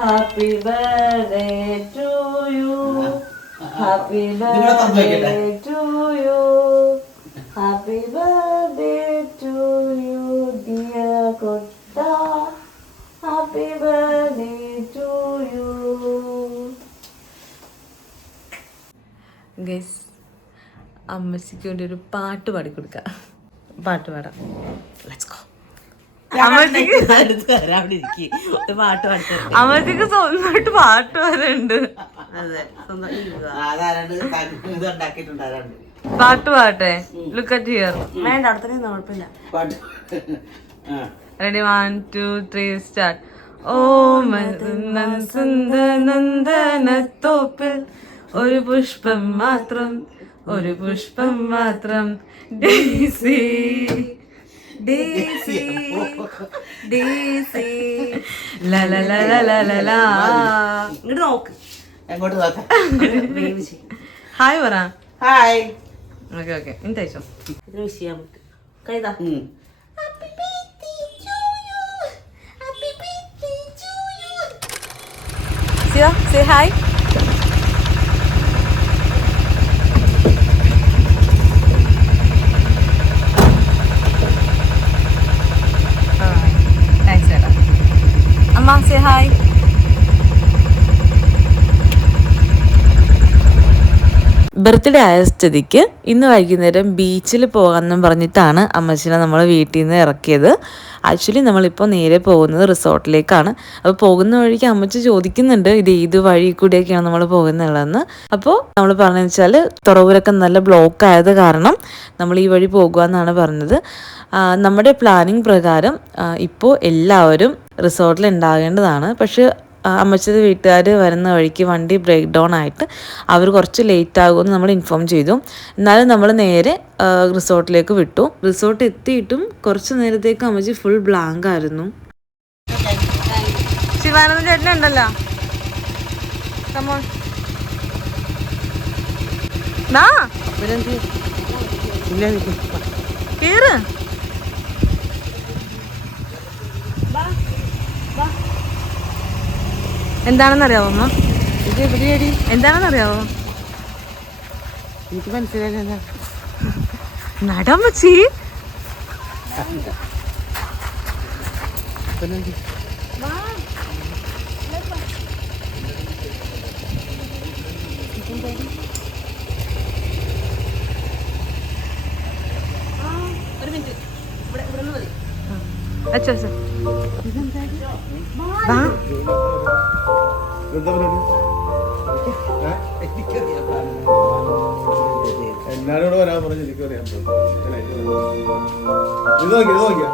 Happy birthday to you. Happy birthday to you. Happy birthday to you, dear Kotta. Happy birthday to you. Guys, അമ്മച്ചിക്ക് വേണ്ടി ഒരു പാട്ട് പാടിക്കൊടുക്കാം. പാട്ട് പാടാം. Let's go. അമ്മച്ചിക്ക് സ്വന്തമായിട്ട് പാട്ട് വരണ്ട്. പാട്ട് പാട്ടെ. Look at here. വേണ്ട അടുത്ത കുഴപ്പമില്ല. Ready 1 2 3 start. ഓ നന്ദനത്തോപ്പിൽ ഒരു പുഷ്പം മാത്രം, ഒരു പുഷ്പം മാത്രം. ഡേസി ഡേസി ഡേസി ലാ ലാ ലാ ലാ ലാ ലാ. ഇങ്ങോട്ട് നോക്ക്. എങ്ങോട്ട് നോക്കാം? ഹായ് പറ. ഹായ്. Okay okay. ഇനി തയ്ച്ചോ. ഇത് വിഷ് ചെയ്യാൻ പറ്റും. കൈതാ. Say hi. Thanks, Ella. Amma, say hi. Birthday ആയ സ്ഥിതിക്ക് ഇന്ന് വൈകുന്നേരം ബീച്ചിൽ പോകാമെന്നും പറഞ്ഞിട്ടാണ് അമ്മച്ചിനെ നമ്മൾ വീട്ടിൽ നിന്ന് ഇറക്കിയത്. ആക്ച്വലി നമ്മളിപ്പോൾ നേരെ പോകുന്നത് റിസോർട്ടിലേക്കാണ്. അപ്പോൾ പോകുന്ന വഴിക്ക് അമ്മച്ചി ചോദിക്കുന്നുണ്ട് ഇത് ഏത് വഴി കൂടിയൊക്കെയാണ് നമ്മൾ പോകുന്നുള്ളതെന്ന്. അപ്പോൾ നമ്മൾ പറഞ്ഞതെന്ന് വെച്ചാൽ തുറവൂരൊക്കെ നല്ല ബ്ലോക്ക് ആയത് കാരണം നമ്മൾ ഈ വഴി പോകുക എന്നാണ് പറഞ്ഞത്. നമ്മുടെ പ്ലാനിങ് പ്രകാരം ഇപ്പോൾ എല്ലാവരും റിസോർട്ടിൽ ഉണ്ടാകേണ്ടതാണ്. പക്ഷേ അമ്മച്ചിയുടെ വീട്ടുകാർ വരുന്ന വഴിക്ക് വണ്ടി ബ്രേക്ക് ഡൗൺ ആയിട്ട് അവർ കുറച്ച് ലേറ്റ് ആകുമെന്ന് നമ്മൾ ഇൻഫോം ചെയ്തു. എന്നാലും നമ്മൾ നേരെ റിസോർട്ടിലേക്ക് വിട്ടു. റിസോർട്ട് എത്തിയിട്ടും കുറച്ച് നേരത്തേക്ക് അമ്മച്ചി ഫുൾ ബ്ലാങ്ക് ആയിരുന്നു. ശിവാനന്ദ ചേട്ടൻ ഉണ്ടല്ലോ. കേറ്. എന്താണെന്നറിയാവോ അമ്മ? എന്താണെന്നറിയാവോ? എനിക്ക് മനസ്സിലായില്ല. നടമ്മച്ചി അച്ഛാ എന്നോട് വരാൻ പറഞ്ഞു. എനിക്കറിയാൻ ഇത് നോക്കിയാ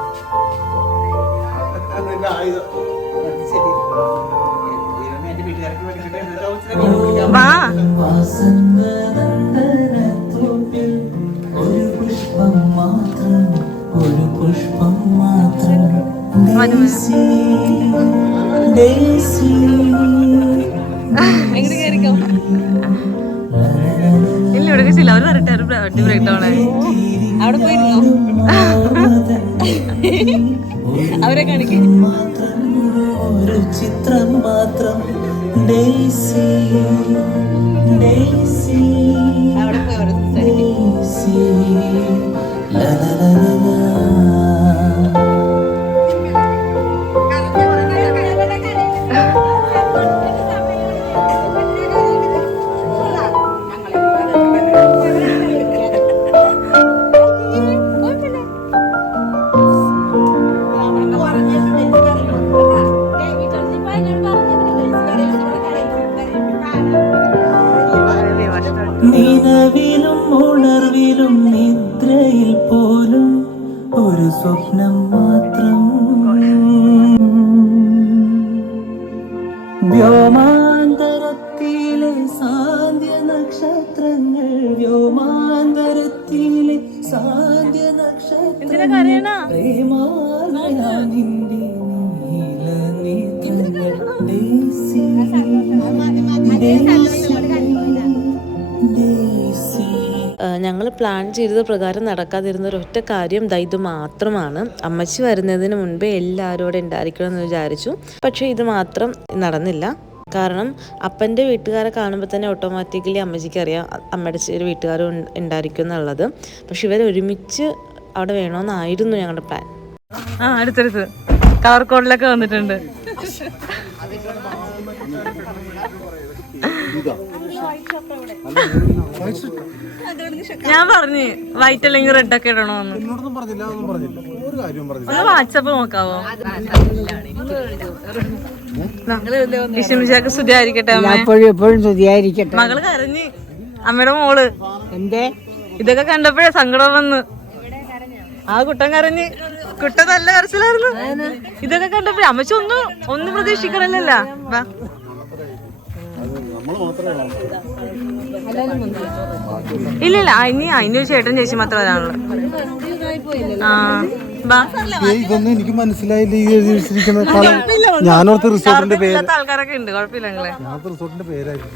ഇല്ല ഇവിടെ ചില അവർ വരട്ടെ. വണ്ടി ബ്രേക്ക് ഡൗൺ ആയി. അവിടെ പോയിരുന്നോ? അവരെ കാണിക്കേ. ഒരു ചിത്രം മാത്രം ഡേസി ഡേസി അവിടെ പോയി അവർ ഡേസി ലാ ലാ ലാ ലാ. നിലവിലും ഉണർവിലും നിദ്രയിൽ പോലും ഒരു സ്വപ്നം മാത്രം. വ്യോമാന്തരത്തിലെ സാന്ധ്യ നക്ഷത്രങ്ങൾ, വ്യോമാന്തരത്തിലെ സാന്ധ്യ നക്ഷത്രങ്ങൾ, പ്രേമാലയ നിന്റെ നീല നേത്രങ്ങൾ. ദേശി ഞങ്ങൾ പ്ലാൻ ചെയ്തത് പ്രകാരം നടക്കാതിരുന്ന ഒരൊറ്റ കാര്യം ഇത് മാത്രമാണ്. അമ്മച്ചി വരുന്നതിന് മുൻപേ എല്ലാവരോടും ഉണ്ടായിരിക്കണം എന്ന് വിചാരിച്ചു. പക്ഷേ ഇത് മാത്രം നടന്നില്ല. കാരണം അപ്പൻ്റെ വീട്ടുകാരെ കാണുമ്പോൾ തന്നെ ഓട്ടോമാറ്റിക്കലി അമ്മച്ചിക്ക് അറിയാം അമ്മയുടെ ഒരു വീട്ടുകാരും ഉണ്ടായിരിക്കും എന്നുള്ളത്. പക്ഷെ ഇവരൊരുമിച്ച് അവിടെ വേണമെന്നായിരുന്നു ഞങ്ങളുടെ പ്ലാൻ. അടുത്തടുത്ത് കളർ കോഡിലൊക്കെ വന്നിട്ടുണ്ട്. ഞാൻ പറഞ്ഞു വൈറ്റ് അല്ലെങ്കിൽ റെഡ് ഒക്കെ ഇടണോന്ന്. ഒന്ന് വാട്സപ്പ് നോക്കാവോ? വിഷമിച്ചാക്ക് സ്തുതിയായിരിക്കട്ടെ എപ്പോഴും സ്തുതിയായിരിക്കട്ടെ. മകള് കരഞ്ഞ് അമ്മയുടെ മോള് എന്തേ ഇതൊക്കെ കണ്ടപ്പോഴേ സങ്കടം വന്ന് ആ കുട്ടൻ കരഞ്ഞ്. കുട്ടൻ നല്ല കരച്ചിലായിരുന്നു ഇതൊക്കെ കണ്ടപ്പോഴേ. അമ്മച്ച ഒന്നും പ്രതീക്ഷിക്കണല്ലോ. ഇല്ല അതിന് ചേട്ടൻ ചേച്ചി മാത്രം വരാനുള്ളു. ഇതൊന്നും എനിക്ക് മനസ്സിലായില്ല. ഞാനോർത്ത് റിസോർട്ടിന്റെ പേര് ആൾക്കാരൊക്കെ ഉണ്ട്. കുഴപ്പമില്ല റിസോർട്ടിന്റെ പേരായിരുന്നു.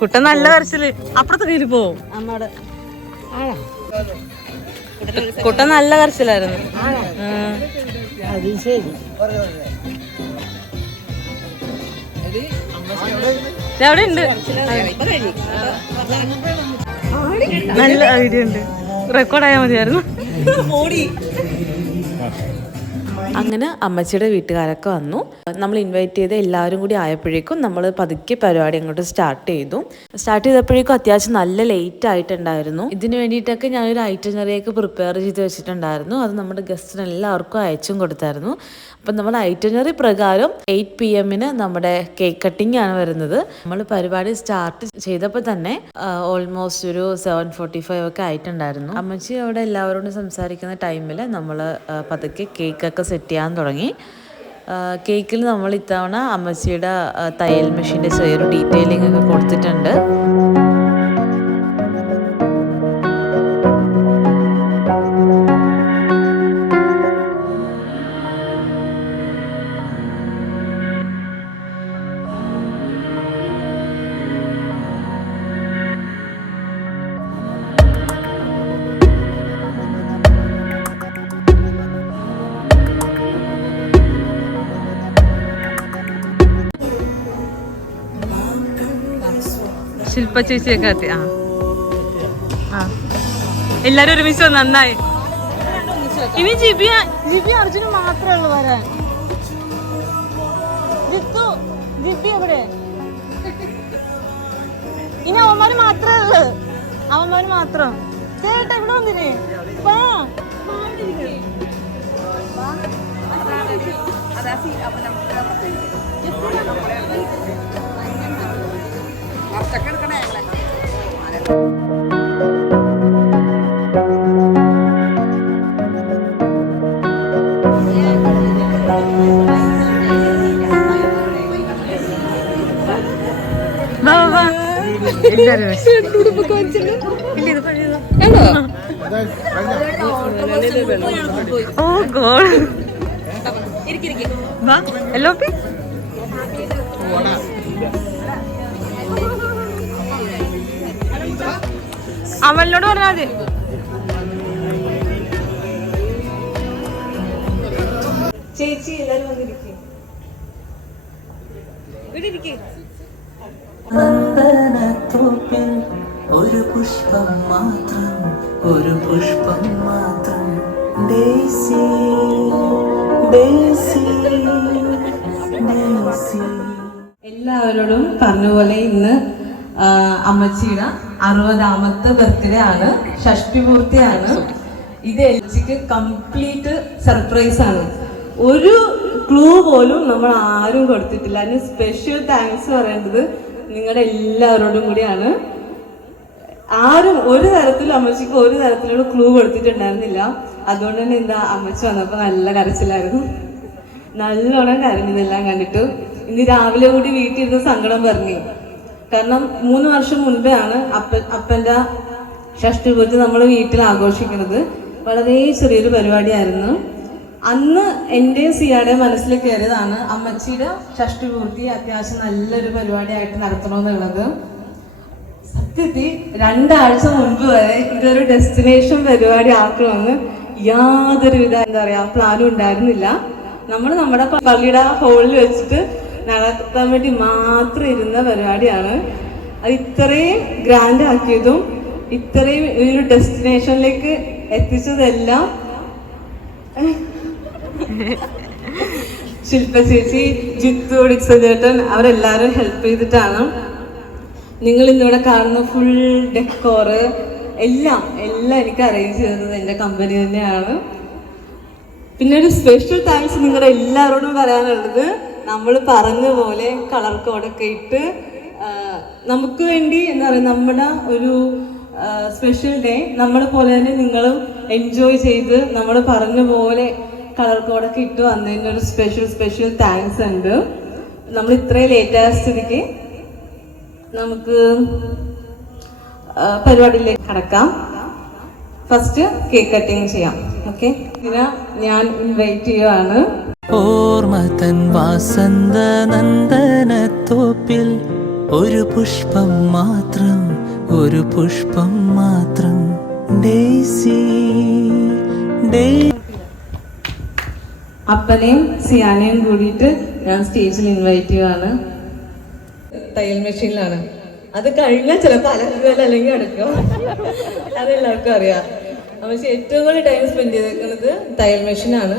കുട്ടൻ നല്ല കരച്ചില്. അപ്പുറത്ത് കയറി പോവും. കുട്ടൻ നല്ല കരച്ചിലായിരുന്നു. അവിടെ ഉണ്ട് നല്ല ഐഡിയ ഉണ്ട്. റെക്കോർഡായാൽ മതിയായിരുന്നു. അങ്ങനെ അമ്മച്ചിയുടെ വീട്ടുകാരൊക്കെ വന്നു. നമ്മൾ ഇൻവൈറ്റ് ചെയ്ത് എല്ലാവരും കൂടി ആയപ്പോഴേക്കും നമ്മൾ പതുക്കെ പരിപാടി അങ്ങോട്ട് സ്റ്റാർട്ട് ചെയ്തപ്പോഴേക്കും അത്യാവശ്യം നല്ല ലേറ്റ് ആയിട്ടുണ്ടായിരുന്നു. ഇതിന് വേണ്ടിയിട്ടൊക്കെ ഞാനൊരു ഐറ്റനറിയൊക്കെ പ്രിപ്പയർ ചെയ്ത് വെച്ചിട്ടുണ്ടായിരുന്നു. അത് നമ്മുടെ ഗസ്റ്റിന് എല്ലാവർക്കും അയച്ചും കൊടുത്തായിരുന്നു. അപ്പം നമ്മൾ ഐറ്റനറി പ്രകാരം 8 PM നമ്മുടെ കേക്ക് കട്ടിംഗ് ആണ് വരുന്നത്. നമ്മൾ പരിപാടി സ്റ്റാർട്ട് ചെയ്തപ്പോൾ തന്നെ ഓൾമോസ്റ്റ് ഒരു 7:45 ഒക്കെ ആയിട്ടുണ്ടായിരുന്നു. അമ്മച്ചി അവിടെ എല്ലാവരോടും സംസാരിക്കുന്ന ടൈമിൽ നമ്മൾ പതുക്കെ കേക്കൊക്കെ സെറ്റ് ചെയ്യാൻ തുടങ്ങി. കേക്കിൽ നമ്മൾ ഇത്തവണ അമ്മച്ചിയുടെ തയ്യൽ മെഷീൻ്റെ ചെറിയൊരു ഡീറ്റെയിലിംഗ് ഒക്കെ കൊടുത്തിട്ടുണ്ട്. ശില്പ ചേച്ചിയൊക്കെ എത്തി. എല്ലാരും ഒരുമിച്ച് നന്നായി. ഇനി ജിബി അർജുന് മാത്രമേ ഉള്ളൂ വരാൻ. ജിബി എവിടെ? ഇനി അവന്മാര് മാത്രമേ ഉള്ളു. അവന്മാര് മാത്രം. ചേട്ടാ ഇവിടെ വന്നില്ലേ? ഓ ഗോഡ്. എല്ലോപ്പി അവളിനോട് പറഞ്ഞാൽ മതി. ചേച്ചി എല്ലാരും വന്നിരിക്കും. നന്ദനത്തോപ്പിൽ ഒരു പുഷ്പം മാത്രം ഡേസി ഡേസി ഡേസി. എല്ലാവരോടും പറഞ്ഞ ഇന്ന് അമ്മച്ചിയുടെ 60ാമത്തെ ബർത്ത്ഡേ ആണ്. ഷഷ്ടിപൂർത്തിയാണ്. ഇത് എൽജിക്ക് കംപ്ലീറ്റ് സർപ്രൈസ് ആണ്. ഒരു ക്ലൂ പോലും നമ്മൾ ആരും കൊടുത്തിട്ടില്ല. അതിന് സ്പെഷ്യൽ താങ്ക്സ് പറയേണ്ടത് നിങ്ങളുടെ എല്ലാവരോടും കൂടിയാണ്. ആരും ഒരു തരത്തിലും അമ്മച്ചിക്ക് ഒരു തരത്തിലുള്ള ക്ലൂ കൊടുത്തിട്ടുണ്ടായിരുന്നില്ല. അതുകൊണ്ട് തന്നെ എന്താ അമ്മച്ചി വന്നപ്പോൾ നല്ല കരച്ചിലായിരുന്നു. നല്ലോണം കരഞ്ഞതെല്ലാം കണ്ടിട്ട്. ഇന്ന് രാവിലെ കൂടി വീട്ടിലിരുന്ന് സങ്കടം പറഞ്ഞു. കാരണം 3 വർഷം മുൻപേ ആണ് അപ്പൻ്റെ ഷഷ്ടിപൂർത്തി നമ്മൾ വീട്ടിൽ ആഘോഷിക്കുന്നത്. വളരെ ചെറിയൊരു പരിപാടിയായിരുന്നു. അന്ന് എൻ്റെയും സിയാടെ മനസ്സിൽ കയറിയതാണ് അമ്മച്ചിയുടെ ഷഷ്ടിപൂർത്തി അത്യാവശ്യം നല്ലൊരു പരിപാടിയായിട്ട് നടത്തണമെന്നുള്ളത്. സത്യത്തിൽ 2 ആഴ്ച മുൻപ് വരെ ഇതൊരു ഡെസ്റ്റിനേഷൻ പരിപാടി ആക്കണമെന്ന് യാതൊരുവിധ എന്താ പറയാ പ്ലാനും ഉണ്ടായിരുന്നില്ല. നമ്മൾ നമ്മുടെ പള്ളിയുടെ ഹോളിൽ വെച്ചിട്ട് നടത്താൻ വേണ്ടി മാത്രം ഇരുന്ന പരിപാടിയാണ്. അത് ഇത്രയും ഗ്രാൻഡ് ആക്കിയതും ഇത്രയും ഒരു ഡെസ്റ്റിനേഷനിലേക്ക് എത്തിച്ചതെല്ലാം ശില്പ ചേച്ചി, ജിത്തു, ഡിക്സൺ ചേട്ടൻ അവരെല്ലാവരും ഹെൽപ്പ് ചെയ്തിട്ടാണ്. നിങ്ങൾ ഇന്നിവിടെ കാണുന്ന ഫുൾ ഡെക്കോറ് എല്ലാം എനിക്ക് അറേഞ്ച് ചെയ്തത് എൻ്റെ കമ്പനി തന്നെയാണ്. പിന്നെ ഒരു സ്പെഷ്യൽ താങ്ക്സ് നിങ്ങളുടെ എല്ലാവരോടും പറയാനുള്ളത്, നമ്മൾ പറഞ്ഞ പോലെ കളർ കോഡൊക്കെ ഇട്ട് നമുക്ക് വേണ്ടി എന്താ പറയുക നമ്മുടെ ഒരു സ്പെഷ്യൽ ഡേ നമ്മളെ പോലെ തന്നെ നിങ്ങളും എൻജോയ് ചെയ്ത് നമ്മൾ പറഞ്ഞ പോലെ കളർ കോഡൊക്കെ ഇട്ട് വന്നതിന് ഒരു സ്പെഷ്യൽ താങ്ക്സ് ഉണ്ട്. നമ്മൾ ഇത്രയും ലേറ്റ് ആയ സ്ഥിതിക്ക് നമുക്ക് പരിപാടിയിലേക്ക് കടക്കാം. ഫസ്റ്റ് കേക്ക് കട്ടിങ് ചെയ്യാം. ഓക്കെ, ഇതിനെ ഞാൻ ഇൻവൈറ്റ് ചെയ്യുവാണ്. ഓർമ്മതൻ വാസന്ത നന്ദനത്തോപ്പിൽ ഒരു പുഷ്പം മാത്രം ഡെയ്സി. അപ്പനെയും സിയാനെയും കൂടിയിട്ട് ഞാൻ സ്റ്റേജിൽ ഇൻവൈറ്റ് ചെയ്യുവാണ്. തയ്യൽ മെഷീനിലാണ്. അത് കഴിഞ്ഞാൽ ചിലപ്പോൾ അലക്കുക അല്ലെങ്കിൽ അടുക്കുക, അതെല്ലാവർക്കും അറിയാം. അമ്മച്ചി ഏറ്റവും കൂടുതൽ ടൈം സ്പെൻഡ് ചെയ്തേക്കുന്നത് തയ്യൽ മെഷീനാണ്.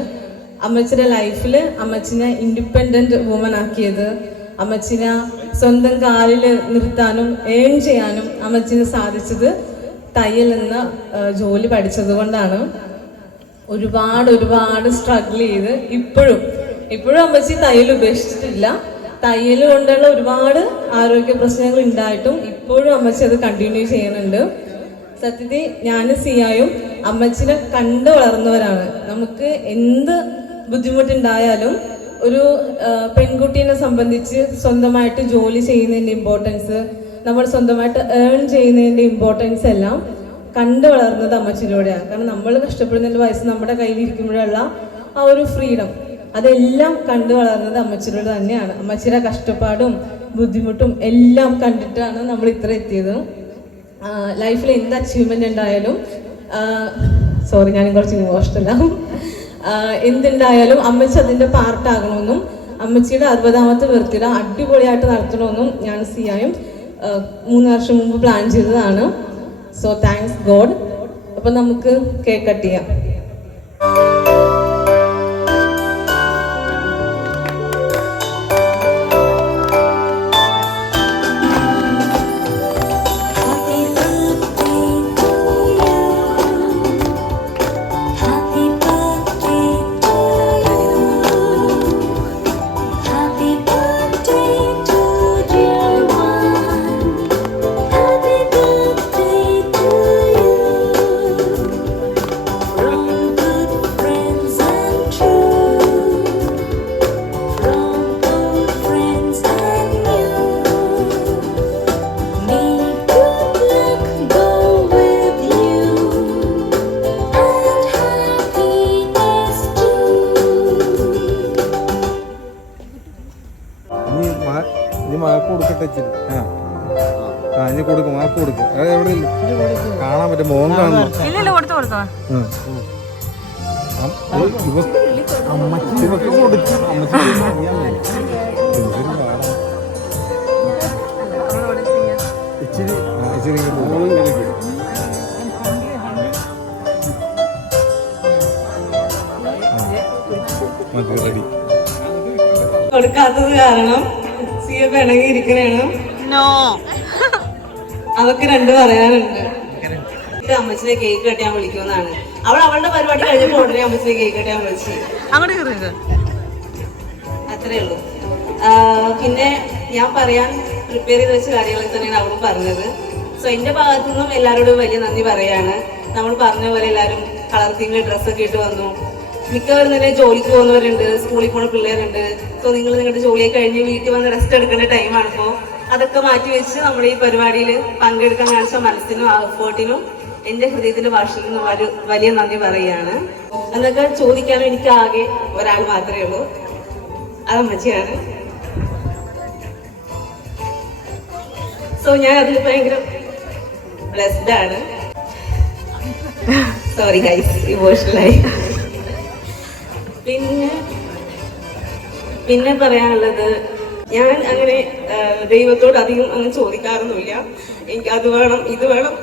അമ്മച്ചിയുടെ ലൈഫിൽ അമ്മച്ചിനെ ഇൻഡിപെൻഡൻറ്റ് വുമൺ ആക്കിയത്, അമ്മച്ചിനെ സ്വന്തം കാലിൽ നിർത്താനും ഏൺ ചെയ്യാനും അമ്മച്ചിന് സാധിച്ചത് തയ്യൽ എന്ന ജോലി പഠിച്ചത് കൊണ്ടാണ്. ഒരുപാട് സ്ട്രഗിൾ ചെയ്ത് ഇപ്പോഴും അമ്മച്ചി തയ്യൽ ഉപേക്ഷിച്ചിട്ടില്ല. തയ്യൽ കൊണ്ടുള്ള ഒരുപാട് ആരോഗ്യ പ്രശ്നങ്ങൾ ഉണ്ടായിട്ടും ഇപ്പോഴും അമ്മച്ചി അത് കണ്ടിന്യൂ ചെയ്യുന്നുണ്ട്. സത്യത്തിൽ ഞാനും സിയായും അമ്മച്ചിനെ കണ്ടു വളർന്നവരാണ്. നമുക്ക് എന്ത് ബുദ്ധിമുട്ടുണ്ടായാലും ഒരു പെൺകുട്ടീനെ സംബന്ധിച്ച് സ്വന്തമായിട്ട് ജോലി ചെയ്യുന്നതിൻ്റെ ഇമ്പോർട്ടൻസ്, നമ്മൾ സ്വന്തമായിട്ട് ഏൺ ചെയ്യുന്നതിൻ്റെ ഇമ്പോർട്ടൻസ് എല്ലാം കണ്ടു വളർന്നത് അമ്മച്ചിലൂടെയാണ്. കാരണം നമ്മൾ കഷ്ടപ്പെടുന്നതിൻ്റെ വയസ്സ് നമ്മുടെ കയ്യിലിരിക്കുമ്പോഴുള്ള ആ ഒരു ഫ്രീഡം, അതെല്ലാം കണ്ടു വളർന്നത് അമ്മച്ചിലൂടെ തന്നെയാണ്. അമ്മച്ചിയുടെ കഷ്ടപ്പാടും ബുദ്ധിമുട്ടും എല്ലാം കണ്ടിട്ടാണ് നമ്മൾ ഇത്ര എത്തിയത്. ലൈഫിൽ എന്ത് അച്ചീവ്മെൻ്റ് ഉണ്ടായാലും ഞാൻ കുറച്ച് ഇമോഷണലാവും. എന്തുണ്ടായാലും അമ്മച്ചി അതിൻ്റെ പാർട്ടാകണമെന്നും അമ്മച്ചിയുടെ 60ാമത്തെ ബർത്ത്ഡേ അടിപൊളിയായിട്ട് നടത്തണമെന്നും ഞാൻ സിയായും 3 വർഷം മുമ്പ് പ്ലാൻ ചെയ്തതാണ്. So thanks God. അപ്പം നമുക്ക് കേക്ക് കട്ട് ചെയ്യാം. ഇനി കൊടുക്കും, മാപ്പ് കൊടുക്കും. എവിടെ കാണാൻ പറ്റും, മോൻ കാണുന്നു. അമ്മച്ചിനൊക്കെ കൊടുക്കും. കൊടുക്കാത്തത് കാരണം സിയ പിണങ്ങി ഇരിക്കണേണ്. അവക്ക് 2 പറയാനുണ്ട്. അമ്മച്ചിനെ കേക്ക് കെട്ടിയാൻ വിളിക്കുമെന്നാണ്. അവളുടെ പരിപാടി കഴിഞ്ഞപ്പോൾ ഉടനെ അമ്മച്ചിനെ കേക്ക് കെട്ടിയാൻ വിളിച്ചു. അത്രേ ഉള്ളൂ. പിന്നെ ഞാൻ പറയാൻ പ്രിപ്പയർ ചെയ്ത് വെച്ച കാര്യങ്ങൾ തന്നെയാണ് അവളും പറഞ്ഞത്. സോ എൻ്റെ ഭാഗത്തു നിന്നും എല്ലാവരോടും വലിയ നന്ദി പറയാണ്. നമ്മൾ പറഞ്ഞ പോലെ എല്ലാവരും കളർ തീമിൽ ഡ്രസ്സൊക്കെ ഇട്ട് വന്നു. മിക്കവരും തന്നെ ജോലിക്ക് പോകുന്നവരുണ്ട്, സ്കൂളിൽ പോകുന്ന പിള്ളേരുണ്ട്. സോ നിങ്ങൾ നിങ്ങളുടെ ജോലിയൊക്കെ കഴിഞ്ഞ് വീട്ടിൽ വന്ന് റെസ്റ്റ് എടുക്കേണ്ട ടൈമാണിപ്പോൾ. അതൊക്കെ മാറ്റി വെച്ച് നമ്മുടെ ഈ പരിപാടിയിൽ പങ്കെടുക്കാൻ കാണിച്ച മനസ്സിനും ആ എഫേർട്ടിനും എൻ്റെ ഹൃദയത്തിൻ്റെ ഭാഷയിൽ നിന്ന് വലിയ നന്ദി പറയുകയാണ്. എന്നൊക്കെ ചോദിക്കാനും എനിക്ക് ആകെ ഒരാൾ മാത്രമേ ഉള്ളൂ, അത് അമ്മച്ചിയാണ്. സോ ഞാൻ അതിൽ ഭയങ്കര ബ്ലെസ്ഡ് ആണ്. സോറി ഗൈസ്, ഇമോഷണലായി. പിന്നെ പറയാനുള്ളത്, ഞാൻ അങ്ങനെ ദൈവത്തോട് അധികം അങ്ങനെ ചോദിക്കാറൊന്നുമില്ല. എനിക്ക് അത് വേണം ഇത് വേണം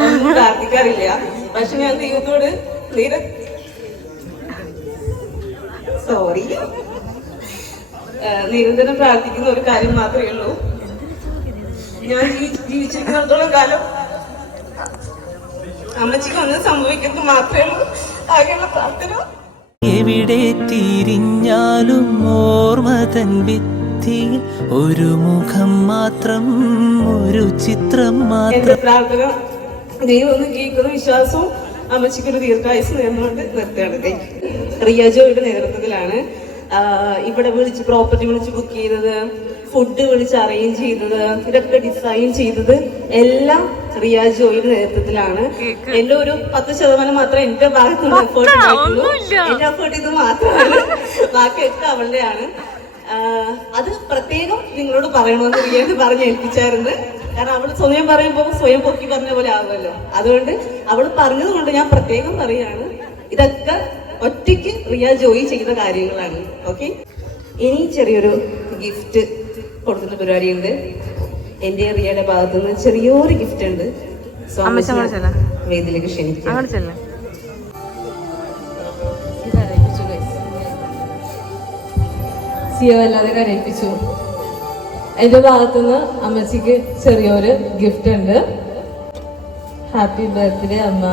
ഒന്നും പ്രാർത്ഥിക്കാറില്ല. പക്ഷെ ഞാൻ ദൈവത്തോട് നിരന്തരം പ്രാർത്ഥിക്കുന്ന ഒരു കാര്യം മാത്രമേ ഉള്ളൂ. ഞാൻ ജീവിച്ചിരിക്കുന്നിടത്തോളം കാലം അമ്മച്ചിക്ക് ഒന്നും സംഭവിക്കുന്നത് മാത്രമേ ഉള്ളൂ ആകെയുള്ള പ്രാർത്ഥന. എവിടെ തിരിഞ്ഞാലും ഓർമ്മ തൻ ഭിത്തിയിൽ ഒരു മുഖം മാത്രം, ഒരു ചിത്രം മാത്രം. എന്റെ പ്രാർത്ഥന ദൈവം ഒന്ന് കേൾക്കുന്ന വിശ്വാസവും അമ്മച്ചിക്കൊരു ദീർഘായുസ് നേർന്നുകൊണ്ട് നിർത്തുകയാണ്. റിയാജോയുടെ നേതൃത്വത്തിലാണ് ഇവിടെ പ്രോപ്പർട്ടി വിളിച്ച് ബുക്ക് ചെയ്തത്, ഫുഡ് വിളിച്ച് അറേഞ്ച് ചെയ്തത്, ഇതൊക്കെ ഡിസൈൻ ചെയ്തത് എല്ലാം റിയാജോയുടെ നേതൃത്വത്തിലാണ്. എന്റെ ഒരു 10% മാത്രമേ എന്റെ ഭാഗത്തുനിന്ന് എഫേർട്ട് ഉണ്ടായിട്ടുള്ളൂ. എന്റെ എഫേർട്ട് ഇത് മാത്രമാണ്, ബാക്കിയൊക്കെ അവളുടെയാണ്. അത് പ്രത്യേകം നിങ്ങളോട് പറയണമെന്ന് റിയാജ് പറഞ്ഞ് ഏൽപ്പിച്ചായിരുന്നു. കാരണം അവള് സ്വയം പറയുമ്പോൾ സ്വയം പൊക്കി പറഞ്ഞ പോലെ ആകുമല്ലോ. അതുകൊണ്ട് അവള് പറഞ്ഞത് കൊണ്ട് ഞാൻ പ്രത്യേകം പറയാണ്, ഇതൊക്കെ ഒറ്റയ്ക്ക് റിയ ജോയി ചെയ്ത കാര്യങ്ങളാണ്. ഓക്കെ, ഇനി ചെറിയൊരു ഗിഫ്റ്റ് കൊടുക്കുന്ന പരിപാടിയുണ്ട്. എന്റെ റിയയുടെ ഭാഗത്തുനിന്ന് ചെറിയൊരു ഗിഫ്റ്റ് ഉണ്ട്. വേദിയിലേക്ക് ക്ഷണിക്കാം. സിയല്ലാതെ കരയിപ്പിച്ചു. എന്റെ ഭാഗത്തുനിന്ന് അമ്മച്ചിക്ക് ചെറിയൊരു ഗിഫ്റ്റ് ഉണ്ട്. ഹാപ്പി ബർത്ത്ഡേ അമ്മ.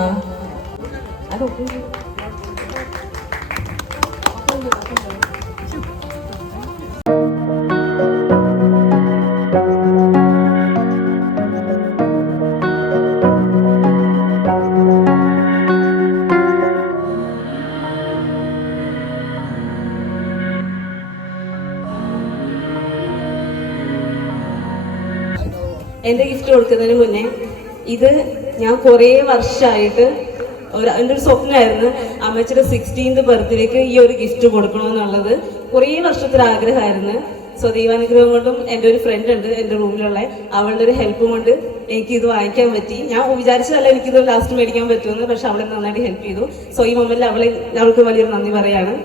എന്റെ ഗിഫ്റ്റ് കൊടുക്കുന്നതിന് മുന്നേ, ഇത് ഞാൻ കുറേ വർഷമായിട്ട് എൻ്റെ ഒരു സ്വപ്നമായിരുന്നു അമ്മച്ചിയുടെ 16th ബർത്ത്ഡേക്ക് ഈ ഒരു ഗിഫ്റ്റ് കൊടുക്കണമെന്നുള്ളത്. കുറേ വർഷത്തെ ആഗ്രഹമായിരുന്നു. സോ ദൈവാനുഗ്രഹം കൊണ്ടും എൻ്റെ ഒരു ഫ്രണ്ട് ഉണ്ട് എൻ്റെ റൂമിലുള്ള, അവളുടെ ഒരു ഹെൽപ്പ് കൊണ്ട് എനിക്കിത് വാങ്ങിക്കാൻ പറ്റി. ഞാൻ വിചാരിച്ചതല്ല എനിക്കിത് ലാസ്റ്റ് മേടിക്കാൻ പറ്റുമെന്ന്, പക്ഷെ അവളെ നന്നായിട്ട് ഹെൽപ്പ് ചെയ്തു. സോ ഈ മൊമെന്റിൽ അവൾക്ക് വലിയൊരു നന്ദി പറയാണ്.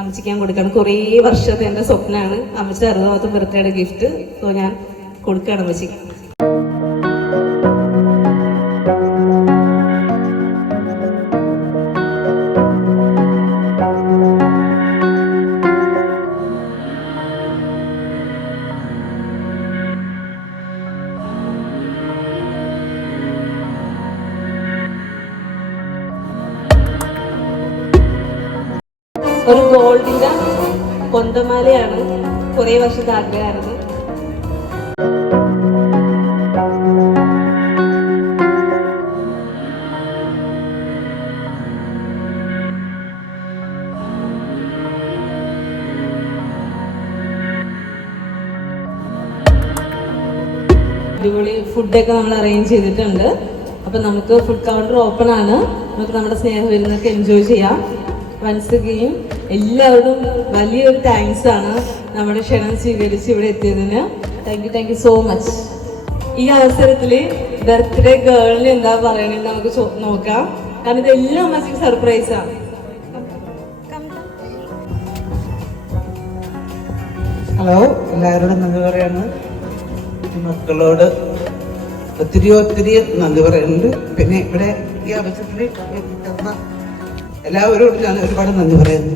അമ്മച്ചിക്ക് ഞാൻ കൊടുക്കണം. കുറേ വർഷത്തെ എൻ്റെ സ്വപ്നമാണ് അമ്മച്ചിയുടെ 60th ബർത്ത്ഡേയുടെ ഗിഫ്റ്റ്. സോ ഞാൻ കൊടുക്കുകയാണ് അമ്മച്ചിക്ക്. ഒരു ഗോൾഡിന്റെ കൊന്തമാലയാണ്. കുറേ വർഷത്തെ ആഗ്രഹമായിരുന്നു. അടിപൊളി ഫുഡൊക്കെ നമ്മൾ അറേഞ്ച് ചെയ്തിട്ടുണ്ട്. അപ്പൊ നമുക്ക് ഫുഡ് കൗണ്ടർ ഓപ്പൺ ആണ്. നമുക്ക് നമ്മുടെ സ്നേഹവിരുന്നൊക്കെ എൻജോയ് ചെയ്യാം. വൺസ് അഗെയിൻ എല്ലാവരും വലിയൊരു താങ്ക്സ് ആണ് നമ്മുടെ ക്ഷണം സ്വീകരിച്ച് ഇവിടെ എത്തിയതിന്. Thank you so much. ഈ അവസരത്തിൽ ബർത്ത്ഡേ ഗേളിന് എന്താ പറയണെന്ന് നമുക്ക് നോക്കാം. കാരണം ഇതെല്ലാം അമ്മച്ചിക്ക് സർപ്രൈസാണ്. ഹലോ, എല്ലാവരോടും നന്ദി പറയാണ്. മക്കളോട് ഒത്തിരി നന്ദി പറയുന്നുണ്ട്. പിന്നെ ഇവിടെ ഈ അവസരത്തിൽ എല്ലാവരോടും ഞാൻ ഒരുപാട് നന്ദി പറയുന്നു.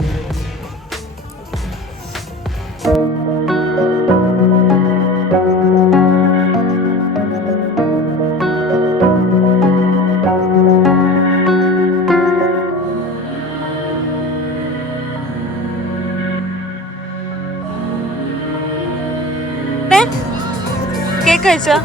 കേക്ക് കഴിച്ചോ?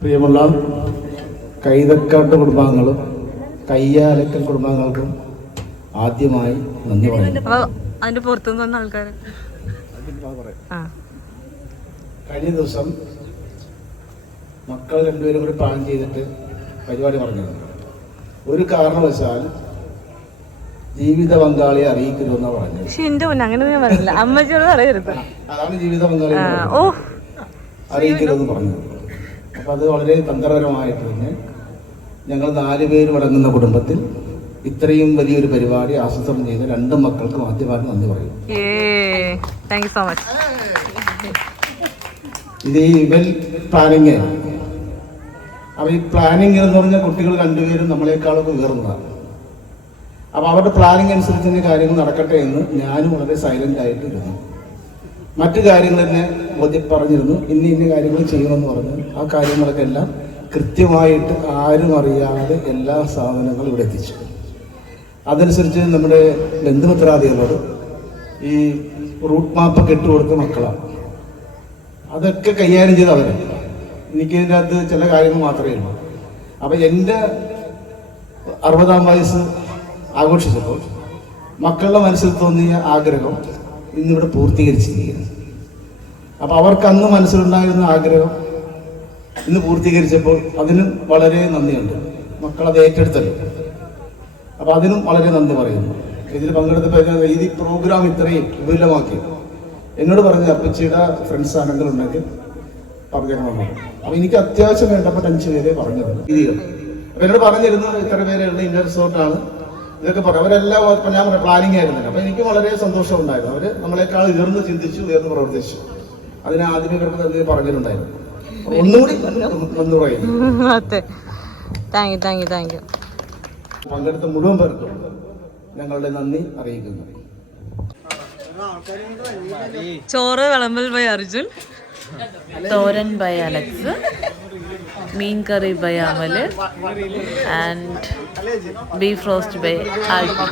പ്രിയമുള്ള കൈതക്കാട്ട് കുടുംബാംഗങ്ങളും കയ്യാലക്കൽ കുടുംബാംഗങ്ങൾക്കും ആദ്യമായി നന്ദി പറയുന്നു. അതിന്റെ പുറത്തുനിന്ന് വന്ന ആൾക്കാർ കഴിഞ്ഞ ദിവസം മക്കൾ രണ്ടുപേരും കൂടി പ്ലാൻ ചെയ്തിട്ട് പരിപാടി പറഞ്ഞത് ഒരു കാരണവശാൽ ജീവിത പങ്കാളിയെ അറിയിക്കരുതെന്നാണ് പറഞ്ഞത്. അതാണ് ജീവിത പങ്കാളി അറിയിക്കരുതെന്ന് പറഞ്ഞത്. അപ്പൊ അത് വളരെ തന്ത്രപരമായിട്ട് തന്നെ ഞങ്ങൾ 4 പേരും അടങ്ങുന്ന കുടുംബത്തിൽ ഇത്രയും വലിയൊരു പരിപാടി ആസൂത്രണം ചെയ്ത 2 മക്കൾക്കും ആദ്യമായിട്ട് നന്ദി പറയും. ഇത് ഈ ഇവന്റ് പ്ലാനിങ്. അപ്പൊ ഈ പ്ലാനിങ് എന്ന് പറഞ്ഞാൽ കുട്ടികൾ 2 പേരും നമ്മളെക്കാളൊക്കെ ഉയർന്നതാണ്. അപ്പൊ അവരുടെ പ്ലാനിങ് അനുസരിച്ച് തന്നെ കാര്യങ്ങൾ നടക്കട്ടെ എന്ന് ഞാനും വളരെ സൈലന്റ് ആയിട്ട് ഇരുന്നു. മറ്റു കാര്യങ്ങൾ തന്നെ പറഞ്ഞിരുന്നു, ഇന്ന കാര്യങ്ങൾ ചെയ്യണമെന്ന് പറഞ്ഞു. ആ കാര്യങ്ങളൊക്കെ എല്ലാം കൃത്യമായിട്ട് ആരും അറിയാതെ എല്ലാ സാധനങ്ങളും ഇവിടെ എത്തിച്ചു. അതനുസരിച്ച് നമ്മുടെ ബന്ധുമിത്രാദികളോട് ഈ റൂട്ട് മാപ്പൊക്കെ ഇട്ടുകൊടുത്ത മക്കളാണ്. അതൊക്കെ കൈകാര്യം ചെയ്ത് അവർ. എനിക്ക് ഇതിൻ്റെ അകത്ത് ചില കാര്യങ്ങൾ മാത്രമേ ഉള്ളൂ. അപ്പം എൻ്റെ 60-ാം വയസ്സ് ആഘോഷിച്ചപ്പോൾ മക്കളുടെ മനസ്സിൽ തോന്നിയ ആഗ്രഹം ഇന്നിവിടെ പൂർത്തീകരിച്ചിരിക്കുകയാണ്. അപ്പം അവർക്ക് അന്ന് മനസ്സിലുണ്ടായിരുന്ന ആഗ്രഹം ഇന്ന് പൂർത്തീകരിച്ചപ്പോൾ അതിനും വളരെ നന്ദിയുണ്ട്. മക്കളത് ഏറ്റെടുത്തല്ലോ. അപ്പം അതിനും വളരെ നന്ദി പറയുന്നു. ഇതിൽ പങ്കെടുത്തപ്പോൾ ഈ പ്രോഗ്രാം ഇത്രയും വിപുലമാക്കി എന്നോട് പറഞ്ഞ അപ്പച്ചിയുടെ ഫ്രണ്ട്സ് ആണെങ്കിലും ഉണ്ടെങ്കിൽ പറഞ്ഞു. അപ്പം എനിക്ക് അത്യാവശ്യം വേണ്ടപ്പെട്ട 5 പേരെ പറഞ്ഞത് രീതികൾ. അപ്പം എന്നോട് പറഞ്ഞിരുന്നു ഇത്ര പേരെ ഉള്ള ഇന്ന റിസോർട്ടാണ് ഇതൊക്കെ പറഞ്ഞു. അവരെല്ലാം ഞാൻ പ്ലാനിങ് ആയിരുന്നില്ല. അപ്പം എനിക്ക് വളരെ സന്തോഷം ഉണ്ടായിരുന്നു. അവർ നമ്മളെക്കാൾ ഉയർന്ന് ചിന്തിച്ചു, ഉയർന്ന് പ്രവർത്തിച്ചു. അതിന് ആദ്യമേ ഇവർക്ക് പറഞ്ഞിട്ടുണ്ടായിരുന്നു. ഒന്നുകൂടി നന്ദി പറയുന്നു. പങ്കെടുത്ത മുഴുവൻ പേർക്കും ഞങ്ങളുടെ നന്ദി അറിയിക്കുന്നു. ചോറ് വിളമ്പൽ by Arjun, thoran by Alex, meen curry by Amal and beef roast by Alfie.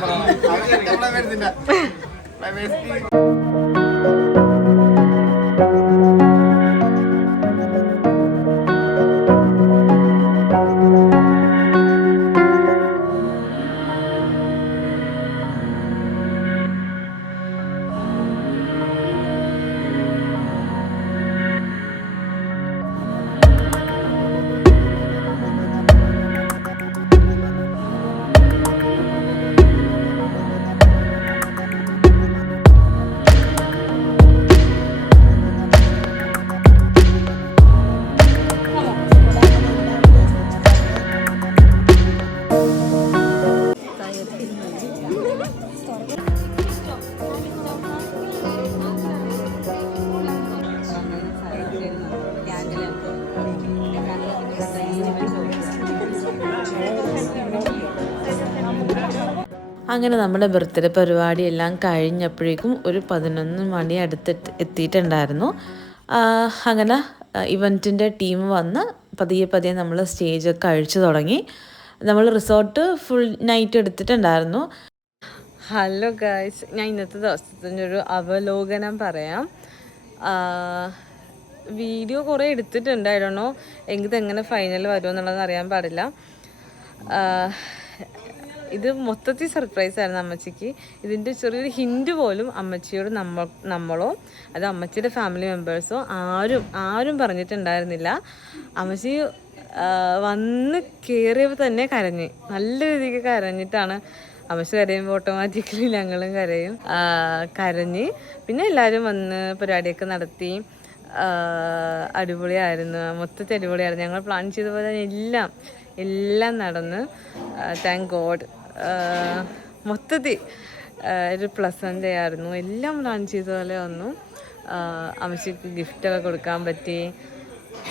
അങ്ങനെ നമ്മുടെ ബർത്ത്ഡേ പരിപാടി എല്ലാം കഴിഞ്ഞപ്പോഴേക്കും ഒരു 11 മണി എത്തിയിട്ടുണ്ടായിരുന്നു. അങ്ങനെ ഇവൻറ്റിൻ്റെ ടീം വന്ന് പതിയെ നമ്മൾ സ്റ്റേജൊക്കെ അഴിച്ചു തുടങ്ങി. നമ്മൾ റിസോർട്ട് ഫുൾ നൈറ്റ് എടുത്തിട്ടുണ്ടായിരുന്നു. ഹലോ ഗായ്സ്, ഞാൻ ഇന്നത്തെ ദിവസത്തിൻ്റെ ഒരു അവലോകനം പറയാം. വീഡിയോ കുറേ എടുത്തിട്ടുണ്ടായിരുന്നോ എങ്കിൽ എങ്ങനെ ഫൈനൽ വരുമെന്നുള്ളത് അറിയാൻ പാടില്ല. ഇത് മൊത്തത്തിൽ സർപ്രൈസ് ആയിരുന്നു അമ്മച്ചിക്ക്. ഇതിൻ്റെ ചെറിയൊരു ഹിൻറ്റ് പോലും അമ്മച്ചിയോട് നമ്മളോ അത് അമ്മച്ചിയുടെ ഫാമിലി മെമ്പേഴ്സോ ആരും പറഞ്ഞിട്ടുണ്ടായിരുന്നില്ല. അമ്മച്ചി വന്ന് കയറിയപ്പോൾ തന്നെ കരഞ്ഞ്, നല്ല രീതിക്ക് കരഞ്ഞിട്ടാണ്. അമ്മച്ചി കരയുമ്പോൾ ഓട്ടോമാറ്റിക്കലി ഞങ്ങളും കരഞ്ഞ്. പിന്നെ എല്ലാവരും വന്ന് പരിപാടിയൊക്കെ നടത്തി. അടിപൊളിയായിരുന്നു, മൊത്തത്തിൽ അടിപൊളിയായിരുന്നു. ഞങ്ങൾ പ്ലാൻ ചെയ്ത പോലെ എല്ലാം നടന്ന്. Thank God. മൊത്തത്തിൽ ഒരു പ്ലസൻ്റ് ആയിരുന്നു. എല്ലാം പ്ലാൻ ചെയ്ത പോലെ വന്നു. അമ്മച്ചിക്ക് ഗിഫ്റ്റൊക്കെ കൊടുക്കാൻ പറ്റി.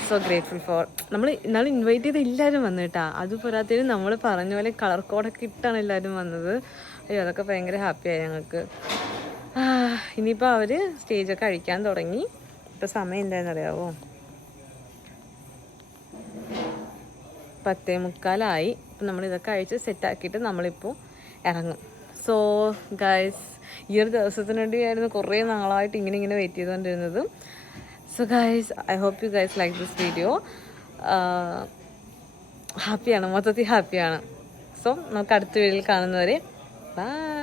So grateful four. നമ്മൾ ഇൻവൈറ്റ് ചെയ്ത് എല്ലാവരും വന്നു കേട്ടോ. അത് പോരാത്തതിന് നമ്മൾ പറഞ്ഞ പോലെ കളർ കോഡൊക്കെ ഇട്ടാണ് എല്ലാവരും വന്നത്. അയ്യോ, അതൊക്കെ ഭയങ്കര ഹാപ്പിയായി ഞങ്ങൾക്ക്. ഇനിയിപ്പോൾ അവർ സ്റ്റേജൊക്കെ അഴിക്കാൻ തുടങ്ങി. ഇപ്പോൾ സമയം എന്താണെന്നറിയാവോ? 10:45. ഇപ്പം നമ്മളിതൊക്കെ അഴിച്ച് സെറ്റാക്കിയിട്ട് നമ്മളിപ്പോൾ ഇറങ്ങും. സോ ഗൈസ്, ഈ ഒരു ദിവസത്തിന് വേണ്ടിയായിരുന്നു കുറേ നാളായിട്ട് ഇങ്ങനെ വെയിറ്റ് ചെയ്തുകൊണ്ടിരുന്നത്. So guys, I hope you guys like this video. ഹാപ്പിയാണ്, മൊത്തത്തിൽ ഹാപ്പിയാണ്. സോ നമുക്ക് അടുത്ത വീഡിയോയിൽ കാണുന്നവരെ ബൈ.